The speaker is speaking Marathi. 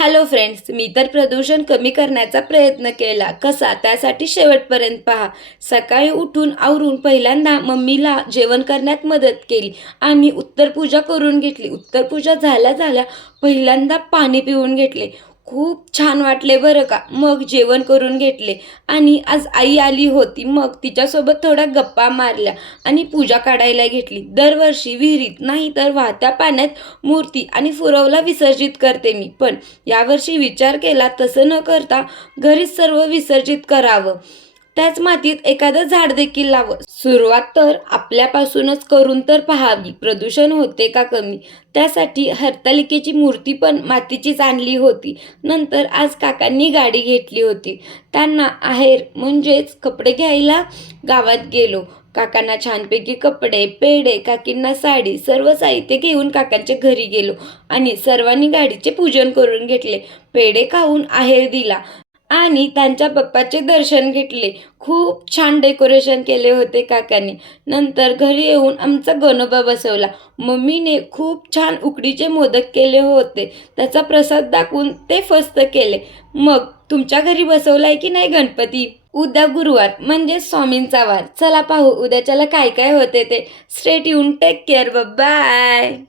हॅलो फ्रेंड्स, मी तर प्रदूषण कमी करण्याचा प्रयत्न केला. कसा? त्यासाठी शेवटपर्यंत पहा. सकाळी उठून आवरून पहिल्यांदा मम्मीला जेवण करण्यात मदत केली आणि उत्तरपूजा करून घेतली. उत्तरपूजा झाल्या झाल्या पहिल्यांदा पाणी पिऊन घेतले. खूप छान वाटले बरं का. मग जेवण करून घेतले आणि आज आई आली होती. मग तिच्यासोबत थोड्या गप्पा मारल्या आणि पूजा काढायला घेतली. दरवर्षी विहिरीत नाही तर वाहत्या पाण्यात मूर्ती आणि फुरवला विसर्जित करते मी. पण यावर्षी विचार केला तसं न करता घरीच सर्व विसर्जित करावं. त्याच मातीत एखादं झाड देखील लावं. सुरुवात तर आपल्यापासूनच करून तर पाहावी. प्रदूषण होते का कमी? त्यासाठी हरतालिकेची मूर्ती पण मातीचीच आणली होती. नंतर आज काकांनी गाडी घेतली होती. त्यांना आहेर म्हणजेच कपडे घ्यायला गावात गेलो. काकांना छानपैकी कपडे, पेढे, काकींना साडी, सर्व साहित्य घेऊन काकांच्या घरी गेलो आणि सर्वांनी गाडीचे पूजन करून घेतले. पेढे खाऊन आहेर दिला आणि त्यांच्या बाप्पाचे दर्शन घेतले. खूप छान डेकोरेशन केले होते काकांनी. नंतर घरी येऊन आमचा गणोबा बसवला. मम्मीने खूप छान उकडीचे मोदक केले होते. त्याचा प्रसाद दाखवून ते फस्त केले. मग तुमच्या घरी बसवलाय की नाही गणपती? उद्या गुरुवार म्हणजे स्वामींचा वार. चला पाहू उद्याच्याला काय काय होते ते. Stay tune, take care, bye.